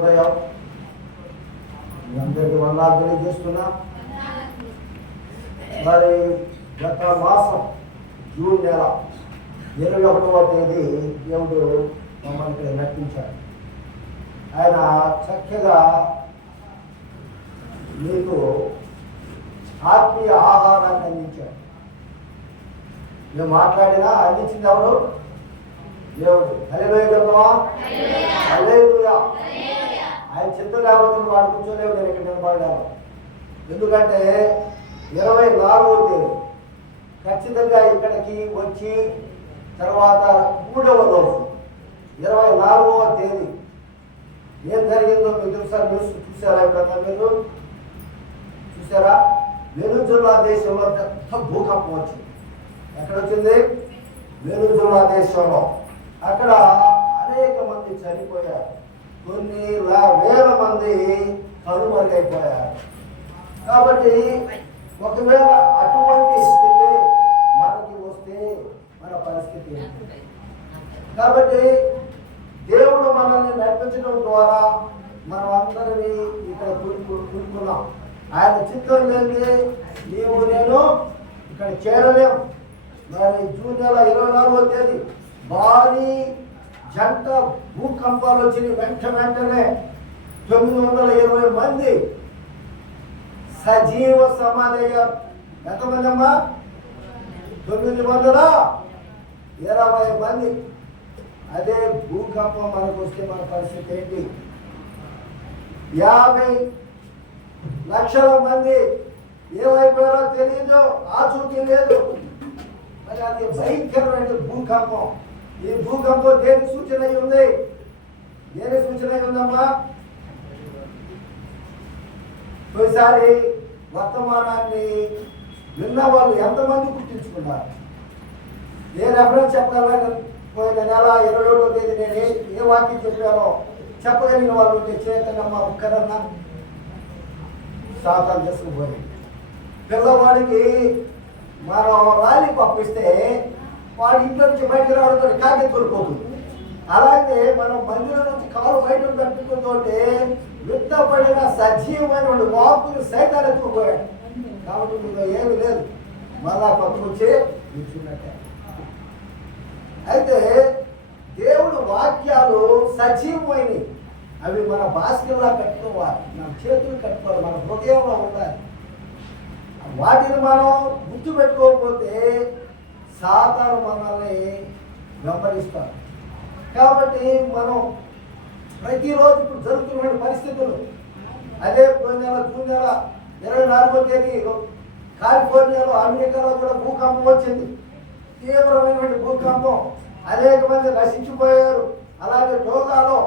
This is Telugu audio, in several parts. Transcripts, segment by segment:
మీ అందరికీ వందనాలు తెలియజేస్తున్నా. మరి గత మాసం జూన్ నెల 21వ తేదీ దేవుడు మమ్మల్ని ఇక్కడ నటించాడు. ఆయన చక్కగా మీకు ఆత్మీయ ఆహారాన్ని అందించాడు. మేము మాట్లాడినా అందించింది ఎవరు? దేవుడు. హల్లెలూయా చెప్తామా? హల్లెలూయా. ఆయన చిత్తం లేకపోతే వాడు కూర్చోలేవు, నేను ఇక్కడ నిలబడ్డాను. ఎందుకంటే 24వ తేదీ ఖచ్చితంగా ఇక్కడికి వచ్చి తర్వాత 3వ రోజు 24వ తేదీ ఏం జరిగిందో మీకు తెలుసా? న్యూస్ చూసారా? ఎప్పుడన్నా మీరు చూసారా? వెనుజులా దేశంలో పెద్ద భూకంపం వచ్చింది. ఎక్కడ వచ్చింది? వెనుజులా దేశంలో. అక్కడ అనేక మంది చనిపోయారు, కొన్ని వేల మంది కనుమరుగైపోయారు. కాబట్టి ఒకవేళ అటువంటి స్థితి మనకి వస్తే మన పరిస్థితి. కాబట్టి దేవుడు మనల్ని నడిపించడం ద్వారా మనం అందరినీ ఇక్కడ కూడుకున్నాం. ఆయన చిత్తం లేని నీవు నేను ఇక్కడ చేరలేం. మరి జూన్ నెల 24వ తేదీ భారీ జంట భూకంపాలు వచ్చినాయి. వెంటనే 920 మంది సజీవ సమాధి అయ్యారు. ఎంతమంది అమ్మా? 920 మంది. అదే భూకంపం మనకు వస్తే మన పరిస్థితి ఏంటి? 50 లక్షల మంది ఏమైపోయారో తెలియదు, ఆచూకీ లేదు. మరి అది భయంకరమైన భూకంపం. ఈ భూకంపం దేని సూచన అయి ఉంది? దేని సూచన అయి ఉందమ్మా? ఒకసారి వర్తమానాన్ని విన్న వాళ్ళు ఎంతమంది గుర్తించుకున్నారు? నేను రెఫరెన్స్ చెప్పగలను. పోయిన నెల 21వ తేదీ నేను ఏ వాక్యం చెప్పానో చెప్పగలిగిన వాళ్ళు ఉంటే చేతనమ్మా ఒక్కరన్నా. సాతాను చేసుకుపోయి పిల్లవాడికి మనం ర్యాలీ పంపిస్తే వాడు ఇంట్లో నుంచి బయటకు రావడంతో కాకి తోలిపోతుంది. అలాగే మనం మందిరం నుంచి కాలు బయట పెట్టుకుంటుంటే విత్తపడిన సజీవమైన వాకులు సైతాన్ని ఎత్తుకుపోయాడు. కాబట్టి మీకు ఏమి లేదు, మళ్ళా పక్కకొచ్చి నిల్చున్నట్టే. అయితే దేవుడు వాక్యాలు సజీవమైనవి. అవి మన బాస్కెల్లా కట్టుకోవాలి, మన చేతులు కట్టుకోవాలి, మన హృదయంలో ఉండాలి. వాటిని మనం గుర్తు పెట్టుకోకపోతే సాతాను మనల్ని వెంబడిస్తారు. కాబట్టి మనం ప్రతిరోజు ఇప్పుడు జరుగుతున్న పరిస్థితులు అదే జూన్ నెల 24వ తేదీ కాలిఫోర్నియాలో అమెరికాలో కూడా భూకంపం వచ్చింది. తీవ్రమైనటువంటి భూకంపం. అనేక మంది నశించిపోయారు. అలాగే టోగాలో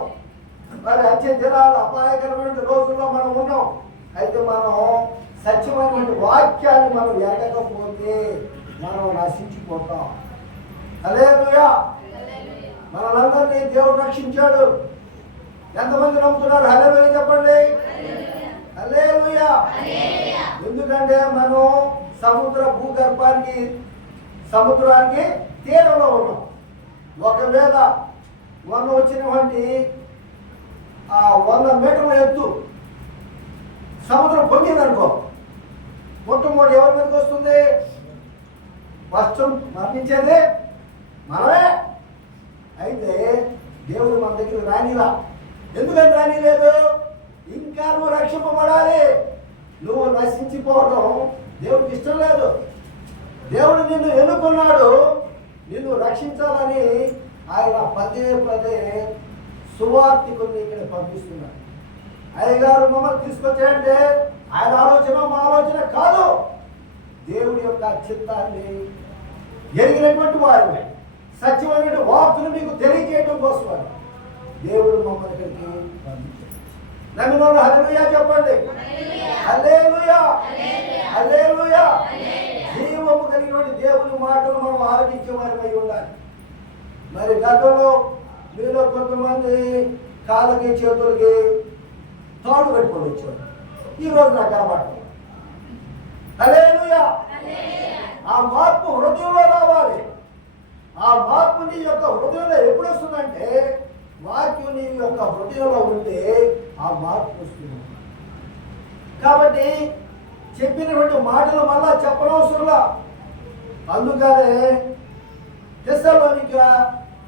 మరి వచ్చే దినాలు అపాయకరమైన రోజుల్లో మనం ఉన్నాం. అయితే మనం సత్యమైనటువంటి వాక్యాన్ని మనం ఎరగకపోతే మనం నశించిపోతాం. హల్లెలూయా. మనలందరినీ దేవుడు రక్షించాడు. ఎంతమంది నమ్ముతున్నారు? హల్లెలూయా చెప్పండి. హల్లెలూయా. ఎందుకంటే మనం సముద్రానికి తీరంలో ఉన్నాం. ఒకవేళ మొన్న వచ్చినటువంటి 100 మీటర్ల ఎత్తు సముద్రం పొంగిందనుకో, మొట్టమొదటి ఎవరి మీదకి వస్తుంది? ఫస్ట్ మరణించేది మనమే. అయితే దేవుడు మన దగ్గర రానిలా. ఎందుకని రానిలేదు? ఇంకా నువ్వు రక్షింపబడాలి. నువ్వు నశించిపోవడం దేవుడికి ఇష్టం లేదు. దేవుడు నిన్ను ఎన్నుకున్నాడు, నిన్ను రక్షించాలని ఆయన పదే సువార్తికుని ఇక్కడ పంపిస్తున్నాడు. అయ్యగారు మమ్మల్ని తీసుకొచ్చాడంటే ఆయన ఆలోచన మా ఆలోచన కాదు. దేవుడి యొక్క చిత్తాన్ని ఎరిగినటువంటి వారిని సత్యమైన వార్తను మీకు తెలియజేయడం కోసం దేవుడు మమ్మల్ని ఇక్కడికి పంపించాడు. నన్ను హల్లెలూయా చెప్పండి. హల్లెలూయా. హల్లెలూయా. జీవము కలిగినటువంటి దేవుని మాటలు మనం ఆలోచించే వారిపై ఉండాలి. మరి గతంలో మీలో కొంతమంది కాళ్ళకి చేతులకి తాడు కట్టుకొని వచ్చాడు. ఈరోజు నాకు కనబడతాం. హల్లెలూయా. ఆ మార్పు హృదయంలో రావాలి. ఆ మార్పు నీ యొక్క హృదయంలో ఎప్పుడు వస్తుందంటే వాక్యం నీ యొక్క హృదయంలో ఉంటే ఆ మార్పు వస్తుంది. కాబట్టి చెప్పినటువంటి మాటలు మళ్ళా చెప్పనవసరంలా. అందుకనే తెస్సలోనిక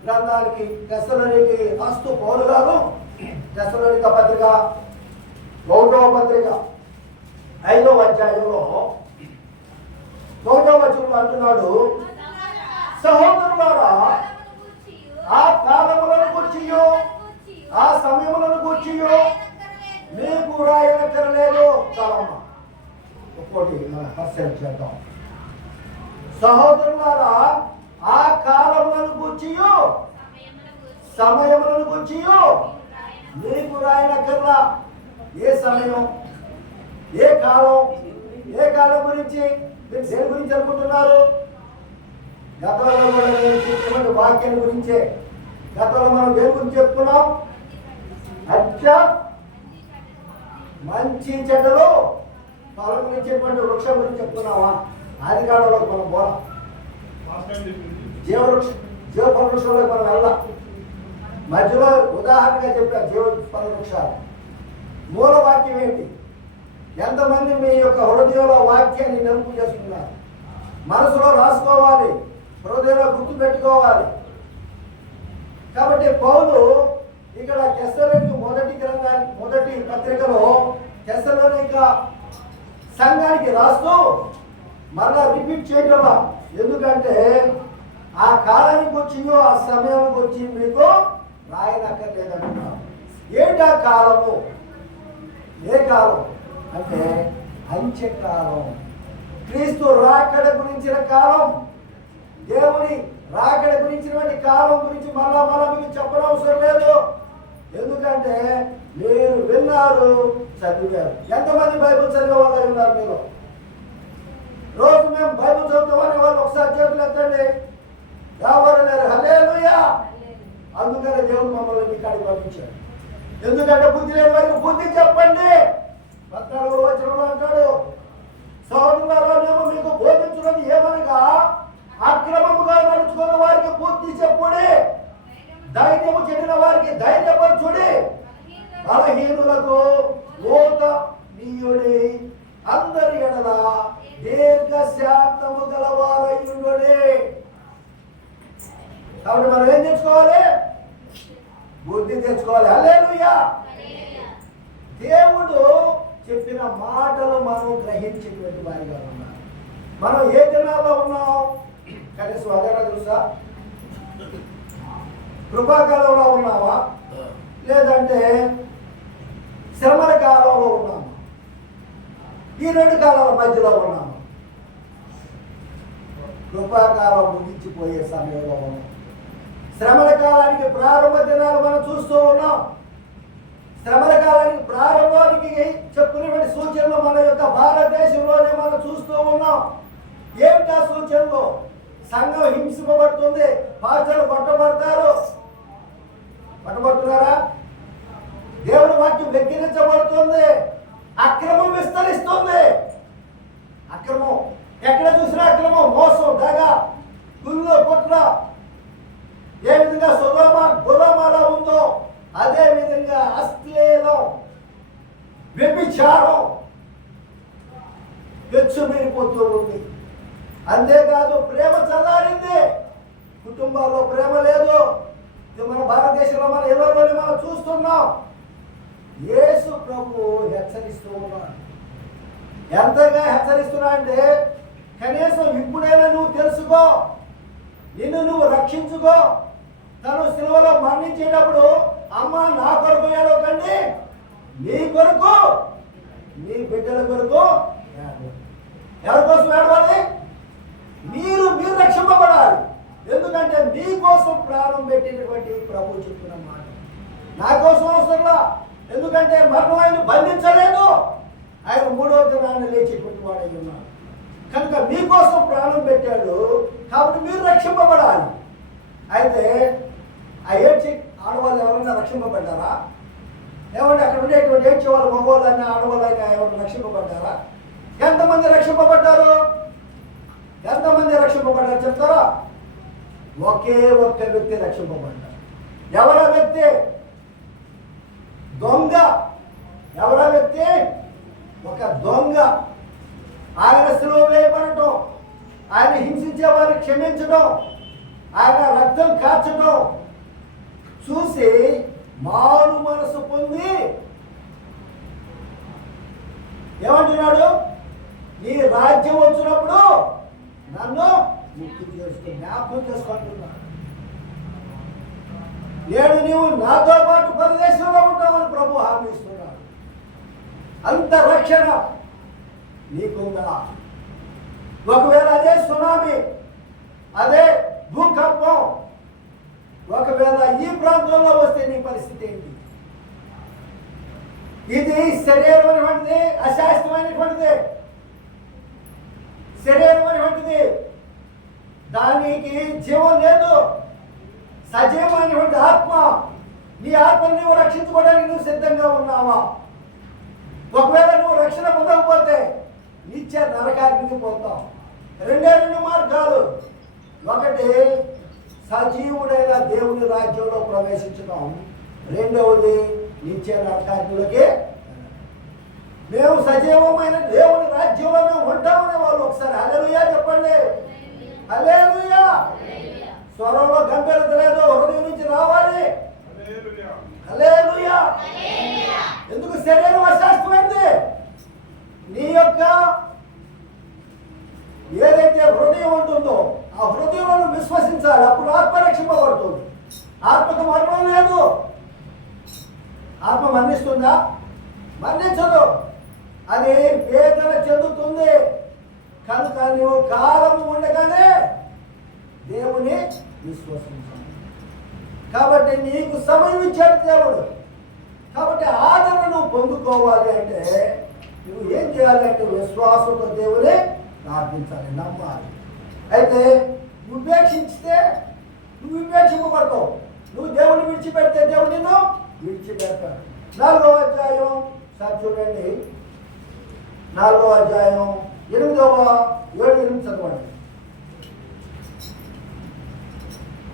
గ్రంథానికి తెస్సలోనికి రాస్తూ పౌలు గారు తెస్సలోనిక పత్రిక 1వ పత్రిక 5వ అధ్యాయంలో 1వ వచనంలో అంటున్నాడు, సహోదరులారా ఆ కాలములను గూర్చియో ఆ సమయములను గూర్చియో మీకు రాయనక్కరలేదు. చాలమ్మా, ఒక్కోటి మనం పరిశీలన చేద్దాం. సహోదరులారా ఆ కాలములను గూర్చియో సమయములను గూర్చియో మీకు రాయనక్కర్లా. ఏ సమయం, ఏ కాలం, ఏ కాలం గురించి మీరు దేని గురించి అనుకుంటున్నారు? గతంలో కూడా నేను చెప్పినటువంటి వాక్యం గురించే. గతంలో మనం దేని గురించి చెప్పుకున్నాం? మంచి చెడ్డలు ఫలమిచ్చేటువంటి వృక్షం గురించి చెప్తున్నావా? ఆది కాలంలో మనం పోలా, జీవఫల వృక్షంలోకి మనం వెళ్దాం. మధ్యలో ఉదాహరణగా చెప్పారు జీవఫల వృక్షాలు. మూల వాక్యం ఏంటి? ఎంతమంది మీ యొక్క హృదయంలో వాక్యాన్ని నిలుపు చేసుకున్నారు? మనసులో రాసుకోవాలి, హృదయంలో గుర్తు పెట్టుకోవాలి. కాబట్టి పౌలు ఇక్కడ తెస్సలోనిక మొదటి పత్రికలో తెస్సలోనిక సంఘానికి రాస్తూ మరలా రిపీట్ చేయటం. ఎందుకంటే ఆ కాలానికి వచ్చిందో ఆ సమయానికి వచ్చి మీకు రాయనక్కర్లేదంటున్నారు. ఏంటి ఆ కాలము? ఏ కాలం అంటే అంత్యకాలం, క్రీస్తు రాకడ గురించిన కాలం, దేవుని రాకడ గురించినటువంటి కాలం గురించి మళ్ళా మీకు చెప్పనవసరం లేదు. ఎందుకంటే మీరు విన్నారు, చదివారు. ఎంతమంది బైబిల్ చదివే వాళ్ళు ఉన్నారు మీరు? రోజు మేము బైబిల్ చదువుతామని వాళ్ళు ఒకసారి చేతులు ఎత్తండి. ఎవరు లేరు. హల్లెలూయా. అందుకనే దేవుడు మమ్మల్ని మీ కాడికి పంపించాడు. ఎందుకంటే బుద్ధి లేని వారికి బుద్ధి చెప్పండి. 14వ వచనంలో అంటాడు, సహోదరులారా మేము మీకు బోధించున్నది ఏమనగా అక్రమముగా నడుచుకున్న వారికి బుద్ధి చెప్పుడి, ధైర్యము చెందిన వారికి ధైర్యపరచుడి, బలహీనులకు ఓత నీయుడి, అందరి ఎడల దీర్ఘ శాంతము గలవారయ్యుండుడి. కాబట్టి మనం ఏం తెచ్చుకోవాలి? బుద్ధి తెచ్చుకోవాలి. హల్లెలూయా. దేవుడు చెప్పిన మాటలు మనం గ్రహించేటువంటి వారిగా ఉన్నాం. మనం ఏ దినాల్లో ఉన్నాం? కనీసం అదేనా తెలుసా? కృపాకాలంలో ఉన్నామా, లేదంటే శ్రమల కాలంలో ఉన్నామా? ఈ రెండు కాలాల మధ్యలో ఉన్నాము. కృపాకాలం ముగించిపోయే సమయంలో ఉన్నాం. శ్రమల కాలానికి ప్రారంభ దినాలు మనం చూస్తూ ఉన్నాం. శ్రమల కాలానికి ప్రారంభానికి చెప్పినటువంటి సూచనలు మన యొక్క భారతదేశంలోనే మనం చూస్తూ ఉన్నాం. ఏమిటా సూచనలు? సంఘం హింసింపబడుతుంది, పాస్టర్లు పట్టబడుతున్నారా? దేవుని వాక్యం వెక్కిరించబడుతుంది, అక్రమం విస్తరిస్తుంది. అక్రమం ఎక్కడ చూసినా అక్రమం, మోసం, దగ, గుళ్ళు, కుట్ర. ఏ విధంగా సొదొమ గొమొర్రా ఉందో అదే విధంగా అశ్లీలం, వ్యభిచారం పెచ్చుమీరిపోతూ ఉంది. అంతేకాదు ప్రేమ చల్లారింది, కుటుంబాల్లో ప్రేమ లేదు. మన భారతదేశంలో మన ఎవరిలోనే మనం చూస్తున్నాం. యేసు ప్రభు హెచ్చరిస్తూ ఉన్నాడు. ఎంతగా హెచ్చరిస్తున్నా అంటే కనీసం ఇప్పుడైనా నువ్వు తెలుసుకో, నిన్ను నువ్వు రక్షించుకో. తను సిలువలో మరణించేటప్పుడు అమ్మ నా కొరకు ఏడవకండి, నీ కొరకు నీ బిడ్డల కొరకు. ఎవరి కోసం ఏడవాలి? మీరు రక్షింపబడాలి. ఎందుకంటే మీ కోసం ప్రాణం పెట్టినటువంటి ప్రభు చెప్తున్న మాట. నా కోసం అవసరంలా. ఎందుకంటే మరణం ఆయన బంధించలేదు, ఆయన 3వ దినాన్ని లేచేటువంటి వాడై ఉన్నాడు. కనుక మీకోసం ప్రాణం పెట్టాడు. కాబట్టి మీరు రక్షింపబడాలి. అయితే ఆ ఏడ్చి ఆడవాళ్ళు ఎవరైనా రక్షింపబడ్డారా? ఏమంటే అక్కడ ఉండేటువంటి ఏడ్చే వాళ్ళు మగవాళ్ళైనా ఆడవాళ్ళైనా ఎవరైనా రక్షింపబడ్డారా? ఎంతమంది రక్షింపబడ్డారు? ఎంతమంది రక్షింపబడ్డారు చెప్తారా? ఒకే ఒక్క వ్యక్తి రక్షింపబడ్డారు. ఎవరా వ్యక్తి? దొంగ దొంగ, ఆయన సిలువ వేయబడటం, ఆయన హింసించే వారిని క్షమించడం, ఆయన రక్తం కార్చడం చూసి మారు మనసు పొంది ఏమంటున్నాడు? నీ రాజ్యం వచ్చినప్పుడు నన్ను ముక్తి చేసుకో, జ్ఞాపకం చేసుకుంటున్నాడు. నేడు నీవు నాతో పాటు పరదేశంలో ఉంటామని ప్రభు హామీ ఇస్తున్నాడు. అంత రక్షణ నీకుందా? ఒకవేళ అదే సునామీ, అదే భూకంపం ఒకవేళ ఈ ప్రాంతంలో వస్తే నీ పరిస్థితి ఏంటి? ఇది శరీరం అనేటువంటిది అశాస్త్రమైనటువంటిది, శరీరం అనేటువంటిది, దానికి జీవం లేదు. సజీవమైనటువంటి ఆత్మ, నీ ఆత్మను నువ్వు రక్షించుకోవడానికి నువ్వు సిద్ధంగా ఉన్నావా? ఒకవేళ నువ్వు రక్షణ పొందకపోతే నిత్య నరకానికి పోతావు. రెండు మార్గాలు. ఒకటి సజీవుడైన దేవుని రాజ్యంలో ప్రవేశించడం, రెండవది నిత్య నరకాగ్నిలోకి. మేము సజీవమైన దేవుని రాజ్యంలో మేము ఉంటామనే వాళ్ళు ఒకసారి హల్లెలూయా చెప్పండి. హల్లెలూయా. స్వరంలో గంభీరత లేదు, హృదయం నుంచి రావాలి. హల్లెలూయా. ఎందుకు? శరీరం అశాస్త్రమైంది. నీ యొక్క ఏదైతే హృదయం ఉంటుందో ఆ హృదయంలో విశ్వసించాలి, అప్పుడు ఆత్మ రక్షింపబడుతుంది. ఆత్మకు మరణం లేదు. ఆత్మ మరణిస్తుందా? మరణించదు, అది వేదన చెందుతుంది. కనుక నువ్వు కాలం ఉండగానే దేవుని విశ్వసించాలి. కాబట్టి నీకు సమయం ఇచ్చాడు దేవుడు. కాబట్టి ఆదరణ నువ్వు పొందుకోవాలి అంటే నువ్వు ఏం చేయాలి అంటే విశ్వాసంతో దేవుని ప్రార్థించాలి, నమ్మాలి. అయితే ఉపేక్షించితే నువ్వు ఉపేక్షింపబడతావు. నువ్వు దేవుని విడిచిపెడితే దేవుడు నిన్ను విడిచిపెడతాడు. 4వ అధ్యాయం సార్ చూడండి, 4వ అధ్యాయం 7-8 చదవండి.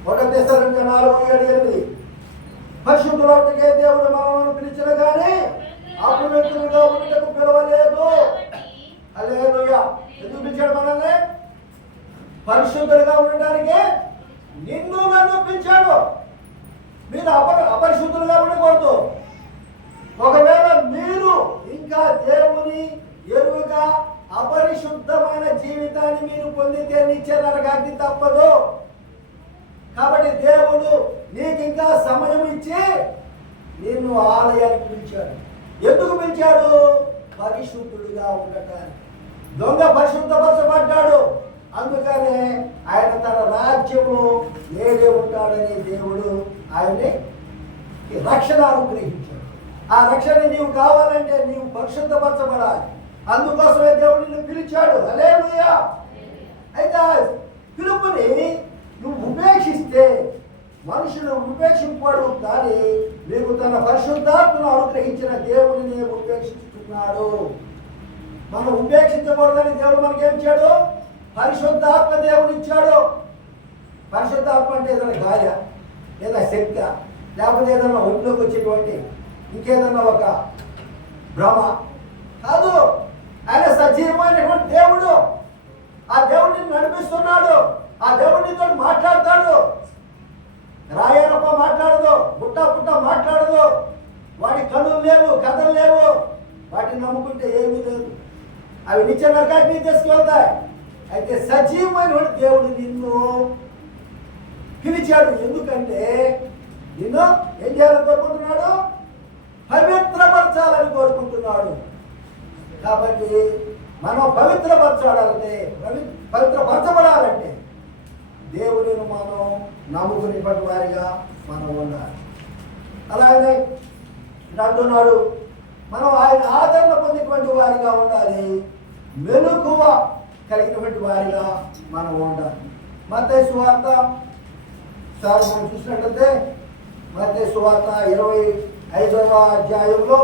1 Thessalonians 4:7-8. పరిశుద్ధులకే దేవుడు మనల్ని పిలిచిన కానీ అపవిత్రులుగా ఉండటకు పిలవలేదు. హల్లెలూయా. ఎందుకు పిలిచాడు మనల్ని? పరిశుద్ధులుగా ఉండడానికి నిన్ను నన్ను పిలిచాడు. మీరు అపరిశుద్ధులుగా ఉండకూడదు. ఒకవేళ మీరు ఇంకా దేవుని ఎరువుగా అపరిశుద్ధమైన జీవితాన్ని మీరు పొందితే నిత్య నరకాగ్ని తప్పదు. కాబట్టి దేవుడు నీకు ఇంకా సమయం ఇచ్చి నిన్ను ఆలయానికి పిలిచాడు. ఎందుకు పిలిచాడు? పరిశుద్ధుడిగా ఉండటానికి. దొంగ పరిశుద్ధపరచబడ్డాడు, అందుకనే ఆయన తన రాజ్యము ఏదే ఉంటాడని దేవుడు ఆయన్ని రక్షణ అనుగ్రహించాడు. ఆ రక్షణ నీవు కావాలంటే నీవు పరిశుద్ధపరచబడాలి. అందుకోసమే దేవుడు నిన్ను పిలిచాడు. హల్లెలూయా. అయితే పిలుపుని నువ్వు ఉపేక్షిస్తే మనుషులు ఉపేక్షింపడు, కానీ నీకు తన పరిశుద్ధాత్మను అనుగ్రహించిన దేవుడిని ఉపేక్షిస్తున్నాడు. మనం ఉపేక్షించకూడదని దేవుడు మనకేం ఇచ్చాడు? పరిశుద్ధాత్మ దేవుడు ఇచ్చాడు. పరిశుద్ధాత్మ అంటే ఏదైనా గాయ, లేదా శక్తి, లేకపోతే ఏదైనా ఒంట్లోకి వచ్చేటువంటి ఇంకేదన్నా ఒక భ్రమ కాదు. ఆయన సజీవమైనటువంటి దేవుడు. ఆ దేవుడిని నడిపిస్తున్నాడు. ఆ దేవుడితో మాట్లాడతాడు. రాయరప్ప మాట్లాడదు, పుట్ట మాట్లాడదు. వాడి కనులు లేవు, కథలు లేవు. వాటిని నమ్ముకుంటే ఏమీ లేదు, అవి నిత్య నరకాగ్ని తీసుకెళ్తాయి. అయితే సజీవమైన దేవుడు నిన్ను పిలిచాడు. ఎందుకంటే నిన్ను ఏం చేయాలని కోరుకుంటున్నాడు? పవిత్రపరచాలని కోరుకుంటున్నాడు. కాబట్టి మనం పవిత్రపరచాలంటే, పవిత్రపరచబడాలంటే దేవుడిని మనం నమ్ముకునేటువంటి వారిగా మనం ఉండాలి. అలాగే అంటున్నాడు, మనం ఆయన ఆదరణ పొందేటువంటి వారిగా ఉండాలి, మెలకువ కలిగినటువంటి వారిగా మనం ఉండాలి. మత్తయి సువార్త సార్ మనం చూసినట్లయితే మత్తయి సువార్త 25వ అధ్యాయంలో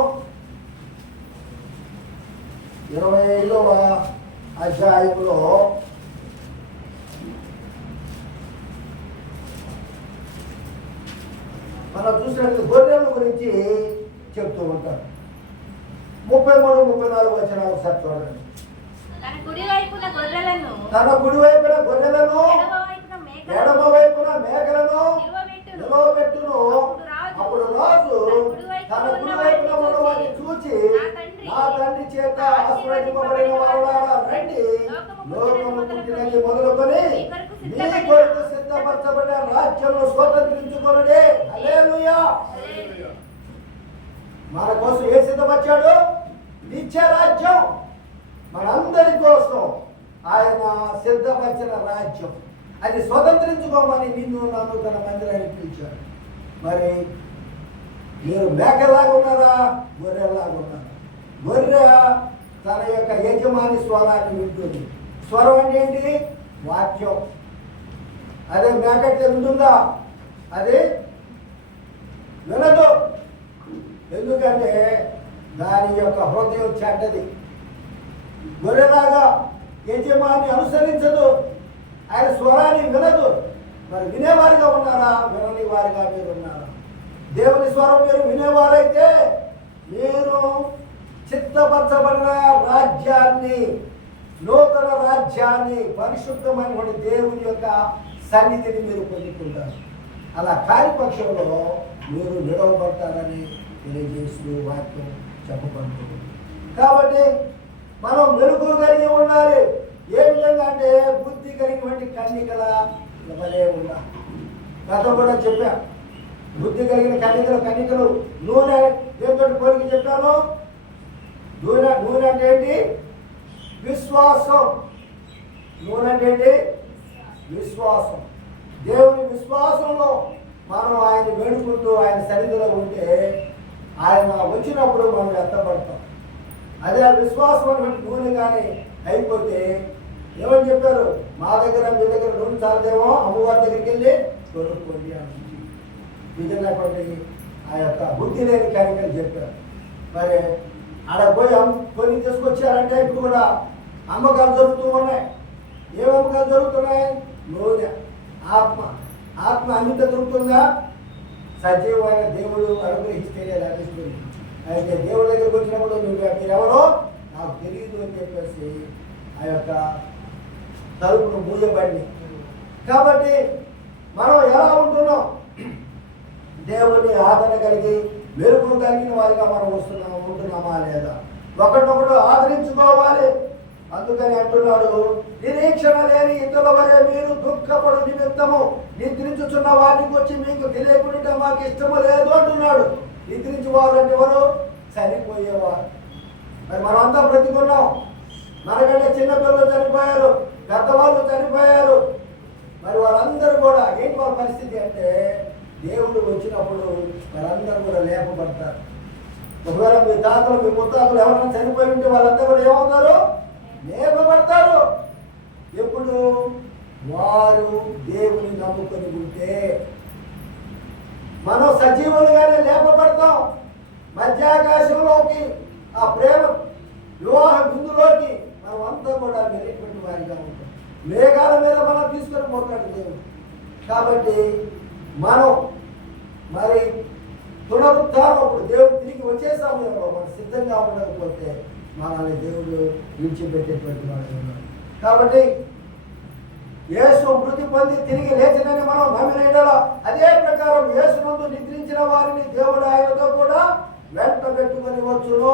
25వ అధ్యాయంలో మనం చూసినట్టు గొర్రెల గురించి చెప్తూ ఉంటారు. 33, 34 వచనాలు ఒకసారి చూడండి. తన కుడి వైపున గొర్రెలను, ఎడమ వైపున మేకలను నిలవబెట్టును. అప్పుడు రాజు తన కుడి వైపున ఉన్నవారిని చూచి, నా తండ్రి చేత ఆశీర్వదింపబడిన వారులారా రండి, లోకము పుట్టినది మొదలుకొని మీ కొరకు సిద్ధపరచబడిన రాజ్యంలో స్వతంత్రించుకొనుడి. హల్లెలూయా. మన కోసం ఏ సిద్ధపరిచాడు? నిత్య రాజ్యం. మనందరి కోసం ఆయన సిద్ధపరిచిన రాజ్యం. అది స్వతంత్రించుకోమని నిన్ను నన్ను తన మందిరానికి పిలిచాడు. మరి మీరు మేకలాగా ఉన్నారా, గొర్రెలాగా ఉన్నారా? గొర్రె తన యొక్క యజమాని స్వరాన్ని వింటుంది. స్వరం అంటే ఏంటి? వాక్యం. అదే మేకైతే వింటుందా? అది వినదు. ఎందుకంటే దాని యొక్క హృదయం చెడ్డది. గొర్రెలాగా యజమాని అనుసరించదు, ఆయన స్వరాన్ని వినదు. మరి వినేవారిగా ఉన్నారా, వినని వారిగా మీరు ఉన్నారా? దేవుని స్వరం మీరు వినేవారైతే మీరు చిత్తపరచబడిన రాజ్యాన్ని, నూతన రాజ్యాన్ని, పరిశుద్ధమైనటువంటి దేవుని యొక్క సన్నిధిని మీరు పొందుకుంటారు. అలా కాని పక్షంలో మీరు విడవబడతారని తెలియజేస్తూ వాక్యం చెప్పబడుతుంది. కాబట్టి మనం మెలుగు కలిగి ఉండాలి. ఏ విధంగా అంటే బుద్ధి కలిగినటువంటి కన్నికల వలే ఉండాలి. గతం కూడా చెప్పా, బుద్ధి కలిగిన కన్నికలు నూనె దేంతో పోలికి చెప్పాను. నూనె అంటే ఏంటి? విశ్వాసం. నూనె అంటే ఏంటి? విశ్వాసం. దేవుని విశ్వాసంలో మనం ఆయన వేడుకుంటూ ఆయన సన్నిధిలో ఉంటే ఆయన వచ్చినప్పుడు మనం ఎత్తపడతాం. అదే ఆ విశ్వాసం అనేటువంటి నూనె కానీ అయిపోతే ఏమని చెప్పారు? మా దగ్గర మీ దగ్గర నూనె చాలదేమో, అమ్మవారి దగ్గరికి వెళ్ళి కొనుక్కోండి అని విధమైనటువంటి ఆ యొక్క బుద్ధి లేని కార్యక్రమం చెప్పారు. మరి ఆడ పోయి కొని తీసుకొచ్చారంటే ఇప్పుడు కూడా అమ్మకాలు జరుగుతూ ఉన్నాయి. ఏ అమ్మకాలు జరుగుతున్నాయి? నూనె, ఆత్మ అన్నింటి దొరుకుతుందా? సజీవమైన దేవుడు అనుగ్రహిస్తేనే లభిస్తుంది. అయితే దేవుడి దగ్గరకు వచ్చినప్పుడు మీరెవరో నాకు తెలియదు అని చెప్పేసి ఆ యొక్క తలుపును మూయబడి. కాబట్టి మనం ఎలా ఉంటున్నాం? దేవుని ఆదరణ కలిగి మెరుగు కలిగిన వారిగా మనం ఉంటున్నామా లేదా? ఒకరినొకడు ఆదరించుకోవాలి. అందుకని అంటున్నాడు, నిరీక్షణ లేని ఇతరుల వలె మీరు దుఃఖపడు నిమిత్తము నిద్రించుచున్న వారికి వచ్చి మీకు తెలియకుండా మాకు ఇష్టము లేదు అంటున్నాడు. నిద్రించి వారు అంటే ఎవరు? చనిపోయేవారు. మరి మనమంతా బ్రతికున్నాం. మనకంటే చిన్నపిల్లలు చనిపోయారు, పెద్దవాళ్ళు చనిపోయారు. మరి వాళ్ళందరూ కూడా ఏంటి వాళ్ళ పరిస్థితి అంటే దేవుడు వచ్చినప్పుడు వాళ్ళందరూ కూడా లేపబడతారు. ఒకవేళ మీ తాతలు మీ ముత్తాతలు ఎవరైనా చనిపోయి ఉంటే వాళ్ళంతా కూడా ఏమవుతారు? లేపబడతారు. ఎప్పుడు? వారు దేవుని నమ్ముకొని ఉంటే. మనం సజీవులుగానే లేపబడతాం. మధ్యాకాశంలోకి, ఆ ప్రేమ వివాహ బిందులోకి మనం అంతా కూడా వెళ్ళేటువంటి వారిగా ఉంటాం. మేఘాల మీద మనం తీసుకొని పోతాడు దేవుడు. కాబట్టి మనం మరి పునరుద్ధానప్పుడు దేవుడు తిరిగి వచ్చే సమయంలో మనం సిద్ధంగా ఉండకపోతే మనల్ని దేవుడు విడిచిపెట్టేటువంటి వాడు ఉన్నాడు. కాబట్టి యేసు మృతి పొంది తిరిగి లేచినని మనం నమ్మిన అదే ప్రకారం యేసునందు నిద్రించిన వారిని దేవుడు ఆయనతో కూడా వెంట పెట్టుకొని వచ్చును.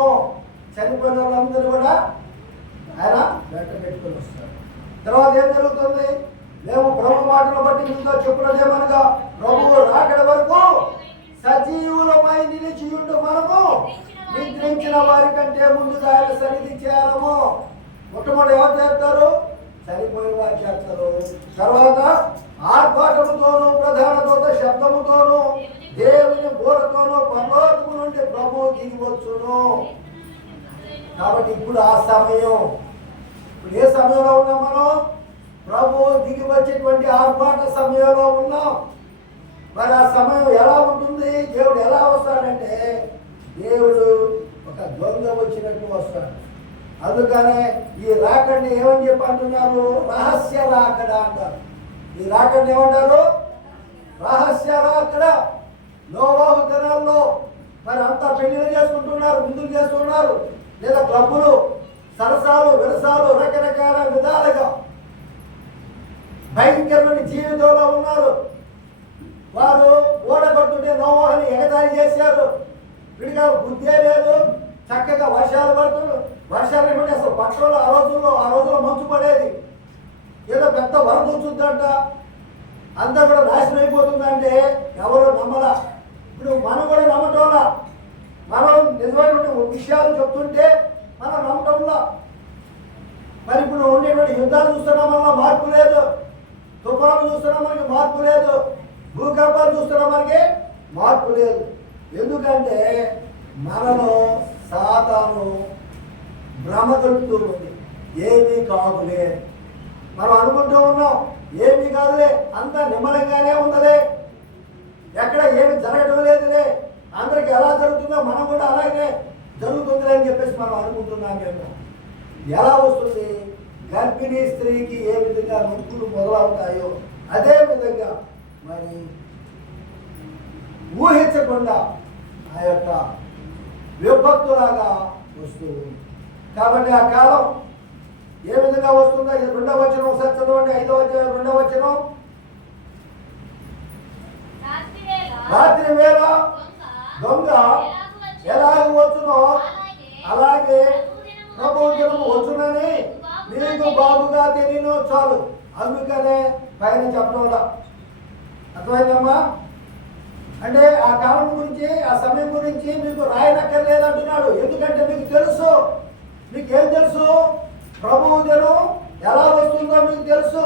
చనిపోయిన వాళ్ళందరూ కూడా ఆయన వెంట పెట్టుకొని వస్తారు. తర్వాత ఏం జరుగుతుంది? మేము ప్రభు మాటను బట్టి మీతో చెప్పినదేమనగా ప్రభువు రాకడ వరకు సజీవులమై నిలిచియుండు మనము నిద్రించిన వారి కంటే ముందుగా ఆయన సన్నిధి చేరము. మొట్టమొదటి ఎవరు చేస్తారు? చనిపోయిన వారు చేస్తారు. తర్వాత ఆర్భాటముతోనూ ప్రధాన దూత శబ్దముతోనూ దేవుని బోరతోనూ పరలోకము నుండి ప్రభువు దిగి వచ్చును. కాబట్టి ఇప్పుడు ఆ సమయం. ఇప్పుడు ఏ సమయంలో ఉన్నాం మనం? ప్రభువు దిగి వచ్చేటువంటి ఆర్భాట సమయంలో ఉన్నాం. మరి ఆ సమయం ఎలా ఉంటుంది? దేవుడు ఎలా వస్తాడంటే దేవుడు ఒక దొంగ వచ్చినట్టు వస్తాడు. అందుకనే ఈ రాకడిని ఏమని చెప్పి అంటున్నారు? రహస్య రాకడ అంటారు. ఈ రాకడిని ఏమంటారు? రహస్య రాకడ. నోవాహు దినాల్లో మరి అంతా పెళ్లిళ్ళు చేసుకుంటున్నారు, విందులు చేస్తున్నారు. లేదా క్లబ్బులు, సరసాలు, విరసాలు, రకరకాల విధాలుగా భయంకరమైన జీవితంలో ఉన్నారు. వారు ఓడగొడుతుంటే నోవాహుని ఎగతాళి చేశారు. వీడిగా బుద్ధే లేదు. చక్కగా వర్షాలు పడుతుంది. వర్షాలు ఏమంటే అసలు పట్టణంలో ఆ రోజుల్లో మంచు పడేది. ఏదో పెద్ద వరద వచ్చుద్దంట, అంతా కూడా నాశనం అయిపోతుందంటే ఎవరు నమ్మలా. ఇప్పుడు మనం కూడా నమ్మటంలా. మనం నిజమైనటువంటి విషయాలు చెప్తుంటే మనం నమ్మటంలా. మరి ఇప్పుడు ఉండేటువంటి యుద్ధాలు చూస్తున్నాం, వల్ల మార్పు లేదు. తుఫాను చూస్తున్నాం, మనకి మార్పు లేదు. భూకంపాలు చూస్తున్నాం, మనకి మార్పు లేదు. ఎందుకంటే మనలో సాతాను భ్రమ కలుపుతూ ఉంది. ఏమీ కాదులే, మనం అనుకుంటూ ఉన్నాం ఏమీ కాదులే, అంతా నిమ్మలంగానే ఉందలే, ఎక్కడ ఏమి జరగడం లేదులే, అందరికి ఎలా జరుగుతుందో మనం కూడా అలాగే జరుగుతుందిలే అని చెప్పేసి మనం అనుకుంటున్నాం. మేము ఎలా వస్తుంది? గర్భిణీ స్త్రీకి ఏ విధంగా నొప్పులు మొదలవుతాయో అదే విధంగా మరి ఊహించకుండా ఆ యొక్క విపత్తులాగా వస్తుంది. కాబట్టి ఆ కాలం ఏ విధంగా వస్తుందో ఇది 2వ వచనం ఒకసారి చదవండి. 5వ అధ్యాయం 2వ వచనం. రాత్రి వేళ దొంగ ఎలాగ వచ్చునో అలాగే ప్రభు దినము వచ్చునని మీకు బాగుగా తెలియను చాలు. అందుకనే పైన చెప్పడం అర్థమైందమ్మా. అంటే ఆ కాలం గురించి, ఆ సమయం గురించి మీకు రాయనక్కర్లేదు అంటున్నాడు. ఎందుకంటే మీకు తెలుసు. మీకేం తెలుసు? ప్రభువు దినం ఎలా వస్తుందో మీకు తెలుసు.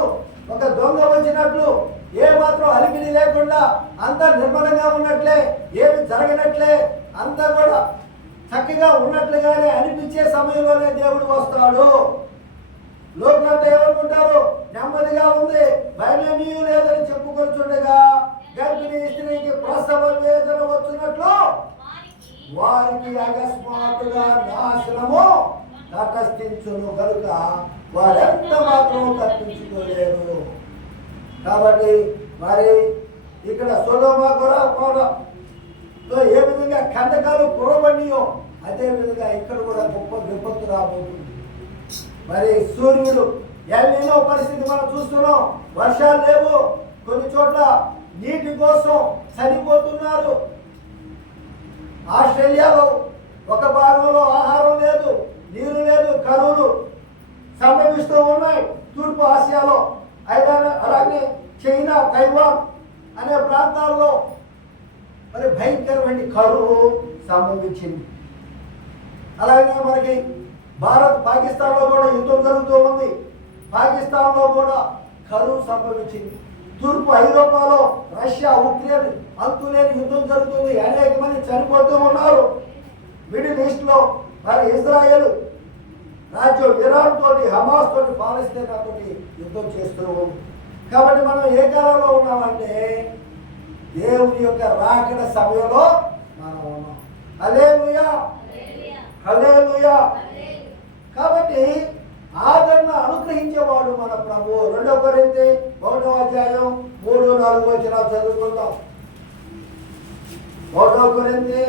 ఒక దొంగ వచ్చినట్లు, ఏ మాత్రం అలికిడి లేకుండా అంతా నిర్మలంగా ఉన్నట్లే, ఏమి జరగనట్లే, అంతా కూడా చక్కగా ఉన్నట్లుగానే అనిపించే సమయంలోనే దేవుడు వస్తాడు. లోకంతా ఏమనుకుంటారు? నెమ్మదిగా ఉంది, భయమేమీ లేదని చెప్పుకొచ్చుండగా గర్భిణీ స్త్రీకి ప్రసవ వేదన వచ్చినట్లు వారికి అకస్మాత్తుగా నాశనము తటస్థించును కనుక వారెంత మాత్రం తప్పించుకోలేరు. కాబట్టి మరి ఇక్కడ సొదొమ గొమొర్రాలో ఏ విధంగా కందకాలు కురవబడియో అదే విధంగా ఇక్కడ కూడా గొప్ప విపత్తు రాబోతుంది. మరి సూర్యుడు ఎల్నినో పరిస్థితి మనం చూస్తున్నాం. వర్షాలు లేవు, కొన్ని చోట్ల నీటి కోసం చనిపోతున్నారు. ఆస్ట్రేలియాలో ఒక భాగంలో ఆహారం లేదు, నీరు లేదు, కరువులు సంభవిస్తూ ఉన్నాయి. తూర్పు ఆసియాలో అలాగే చైనా, తైవాన్ అనే ప్రాంతాల్లో మరి భయంకరమైన కరువు సంభవించింది. అలాగే మనకి పాకిస్తాన్లో కూడా యుద్ధం జరుగుతూ ఉంది. పాకిస్తాన్లో కూడా కరువు సంభవించింది. తూర్పు ఐరోపాలో రష్యా, ఉక్రెయిన్ అంతులేని యుద్ధం జరుగుతుంది. అనేక మంది చనిపోతూ ఉన్నారు. మిడిల్ ఈస్ట్లో మరి ఇజ్రాయెల్ రాజ్యం ఇరాన్ తోటి, హమాస్ తోటి, పాలస్తీనా తోటి యుద్ధం చేస్తూ ఉంది. కాబట్టి మనం ఏ కాలంలో ఉన్నామంటే దేవుని యొక్క రాకడ సమయంలో మనం ఉన్నాం. హల్లెలూయా, హల్లెలూయా. కాబట్టి ఆదరణ అనుగ్రహించేవాడు మన ప్రభు. 2 కొరింథీ 1వ అధ్యాయం 3-4 వచనాలు చదువుకుందాం. 1 కొరింథీ